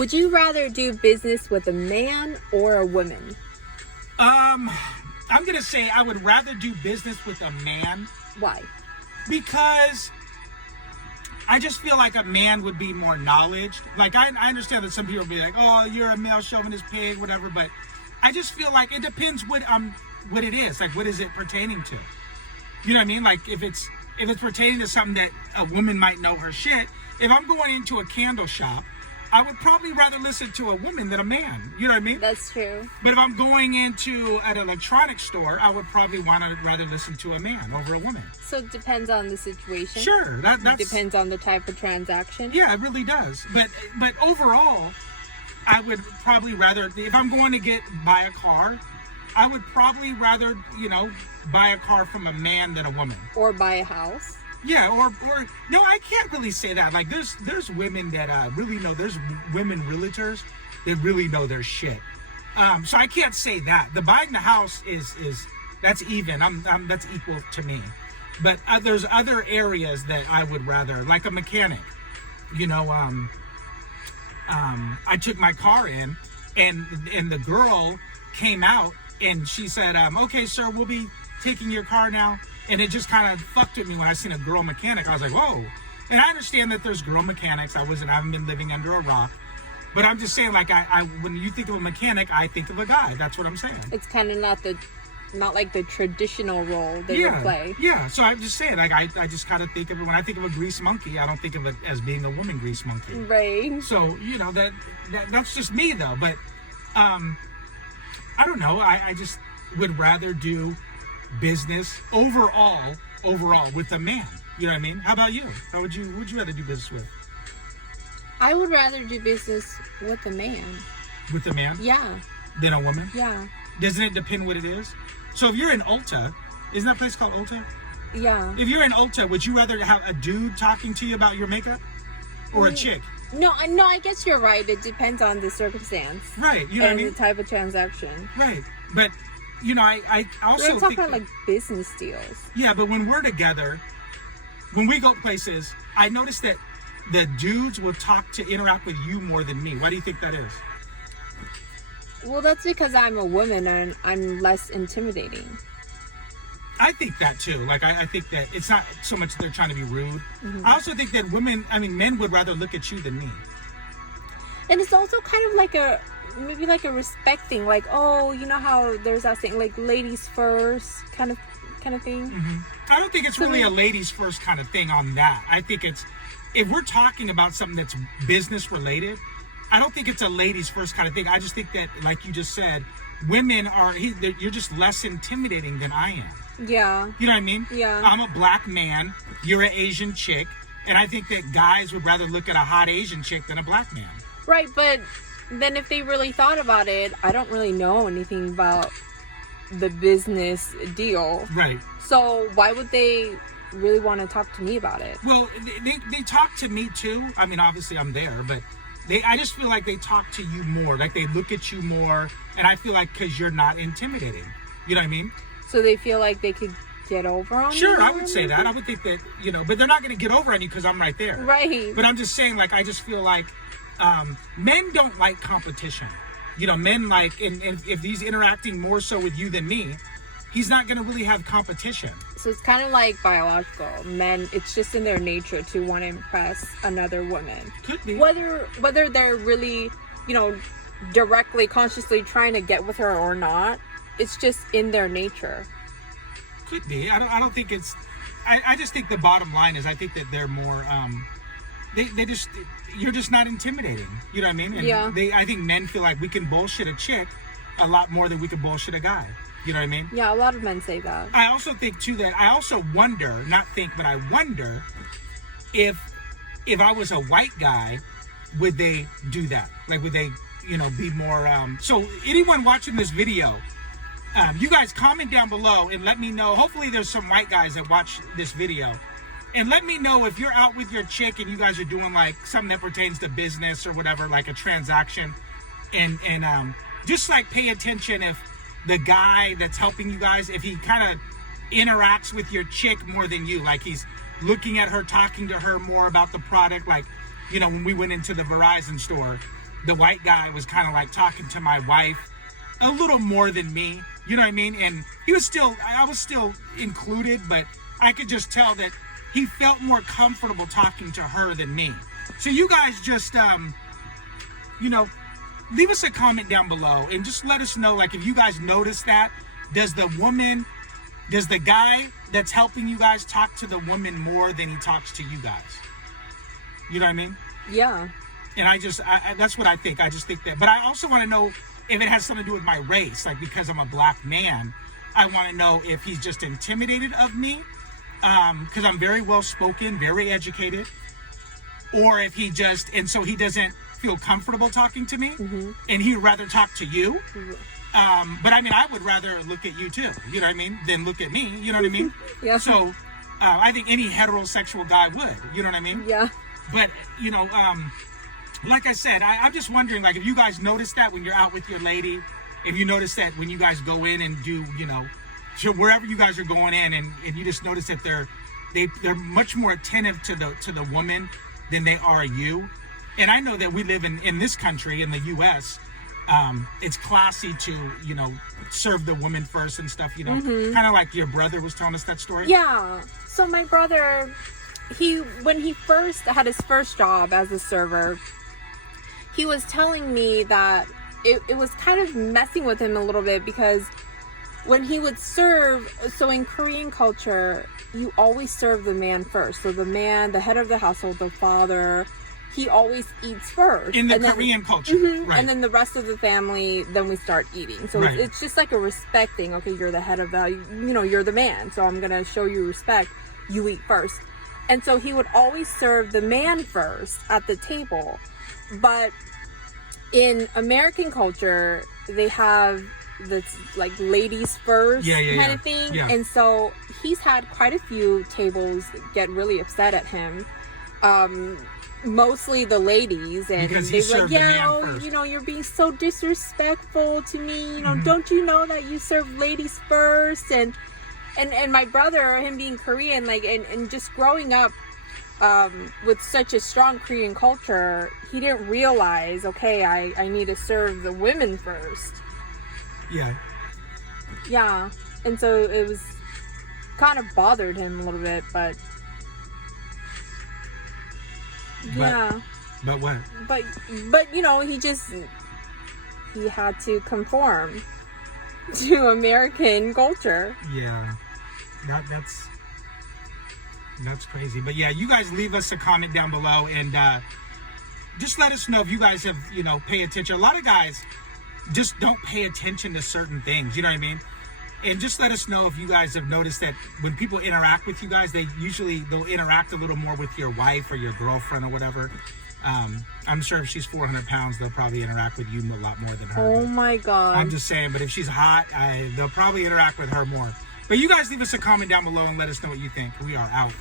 Would you rather do business with a man or a woman? I'm going to say I would rather do business with a man. Why? Because I just feel like a man would be more knowledge. Like, I understand that some people will be like, oh, you're a male chauvinist pig, whatever. But I just feel like it depends what it is. Like, what is it pertaining to? You know what I mean? Like, if it's pertaining to something that a woman might know her shit, if I'm going into a candle shop, I would probably rather listen to a woman than a man. You know what I mean? That's true. But if I'm going into an electronics store, I would probably want to rather listen to a man over a woman. So it depends on the situation. Sure, that depends on the type of transaction. Yeah, it really does. But overall, I would probably rather, if I'm going to buy a car, I would probably rather, buy a car from a man than a woman. Or buy a house. Yeah, or no, I can't really say that. Like, there's women that really know. There's women realtors that really know their shit. So I can't say that. The buying the house is that's even. That's equal to me. But there's other areas that I would rather, like a mechanic. I took my car in, and the girl came out and she said, "Okay, sir, we'll be taking your car now." And it just kind of fucked with me when I seen a girl mechanic. I was like, whoa. And I understand that there's girl mechanics. I haven't been living under a rock. But I'm just saying, like, I when you think of a mechanic, I think of a guy. That's what I'm saying. It's kind of not like the traditional role they would play. Yeah. So I'm just saying, like, I just kind of think of it, when I think of a grease monkey, I don't think of it as being a woman grease monkey. Right. So, that's just me, though. But I don't know. I just would rather do business overall with a man. You know what I mean? How about you? Would you rather do business with? I would rather do business with a man. With a man? Yeah. Than a woman? Yeah. Doesn't it depend what it is? So if you're in Ulta, isn't that place called Ulta? Yeah. If you're in Ulta, would you rather have a dude talking to you about your makeup or a chick? No, I guess you're right. It depends on the circumstance. Right. You know what I mean? And the type of transaction. Right. But I also we're talking about like business deals. Yeah, but when we're together, when we go places, I notice that the dudes will interact with you more than me. Why do you think that is? Well, that's because I'm a woman and I'm less intimidating. I think that too. Like, I think that it's not so much they're trying to be rude. Mm-hmm. I also think that men would rather look at you than me. And it's also kind of like maybe like a respect thing, like, oh, you know how there's that thing, like ladies first kind of thing. Mm-hmm. I don't think it's really a ladies first kind of thing on that. I think it's, if we're talking about something that's business related, I don't think it's a ladies first kind of thing. I just think that, like you just said, women you're just less intimidating than I am. Yeah. You know what I mean? Yeah. I'm a black man, you're an Asian chick, and I think that guys would rather look at a hot Asian chick than a black man. Right, but then if they really thought about it, I don't really know anything about the business deal. Right. So why would they really want to talk to me about it? Well, they talk to me too. I mean, obviously I'm there, but I just feel like they talk to you more. Like, they look at you more, and I feel like because you're not intimidating. You know what I mean? So they feel like they could get over on you? Sure, I would say that. I would think that, but they're not going to get over on you because I'm right there. Right. But I'm just saying, like, I just feel like men don't like competition. Men like, and if he's interacting more so with you than me, he's not going to really have competition. So it's kind of like biological. Men, it's just in their nature to want to impress another woman. Could be. Whether they're really, directly, consciously trying to get with her or not, it's just in their nature. Could be. I don't think it's, I just think the bottom line is, I think that they're more, you're just not intimidating. You know what I mean? And yeah. I think men feel like we can bullshit a chick a lot more than we can bullshit a guy. You know what I mean? Yeah, a lot of men say that. I also think too that I wonder if I was a white guy, would they do that? Like, would they, be more, so anyone watching this video, you guys comment down below and let me know. Hopefully there's some white guys that watch this video. And let me know if you're out with your chick and you guys are doing like something that pertains to business or whatever, like a transaction. And just like pay attention if the guy that's helping you guys, if he kind of interacts with your chick more than you, like he's looking at her, talking to her more about the product. Like, when we went into the Verizon store the white guy was kind of like talking to my wife a little more than me. You know what I mean? And I was still included, but I could just tell that he felt more comfortable talking to her than me. So you guys just, leave us a comment down below and just let us know, like, if you guys notice that. Does the guy that's helping you guys talk to the woman more than he talks to you guys? You know what I mean? Yeah. And I that's what I think. I just think that. But I also want to know if it has something to do with my race. Like, because I'm a black man, I want to know if he's just intimidated of me, because I'm very well spoken, very educated, or if he just, and so he doesn't feel comfortable talking to me, and he'd rather talk to you. But I mean, I would rather look at you too, you know what I mean, than look at me, you know what I mean? Yeah. So I think any heterosexual guy would, you know what I mean? Yeah. But, like I said, I'm just wondering, like, if you guys notice that when you're out with your lady, if you notice that when you guys go in and do, so wherever you guys are going in, and you just notice that they're much more attentive to the woman than they are you. And I know that we live in this country, in the U.S., it's classy to, serve the woman first and stuff, kind of like your brother was telling us that story. Yeah. So my brother, when he first had his first job as a server, he was telling me that it was kind of messing with him a little bit, because when he would serve, so in Korean culture, you always serve the man first. So the man, the head of the household, the father, he always eats first. In the Korean culture. Right. And then the rest of the family, then we start eating. So right. it's just like a respect thing. Okay, you're the head of the, you're the man. So I'm going to show you respect. You eat first. And so he would always serve the man first at the table. But in American culture, they have this like ladies first kind of thing. Yeah. And so he's had quite a few tables get really upset at him. Mostly the ladies, and because they were like, first. You're being so disrespectful to me. Don't you know that you serve ladies first? And my brother, him being Korean, like, and just growing up with such a strong Korean culture, he didn't realize, okay, I need to serve the women first. Yeah. Yeah. And so it was kind of bothered him a little bit, but yeah. But what? But he had to conform to American culture. Yeah. That's crazy. But yeah, you guys leave us a comment down below, and just let us know if you guys have, pay attention. A lot of guys just don't pay attention to certain things, you know what I mean? And just let us know if you guys have noticed that when people interact with you guys, they'll interact a little more with your wife or your girlfriend or whatever. I'm sure if she's 400 pounds, they'll probably interact with you a lot more than her. Oh my God. I'm just saying, but if she's hot, they'll probably interact with her more. But you guys leave us a comment down below and let us know what you think. We are out.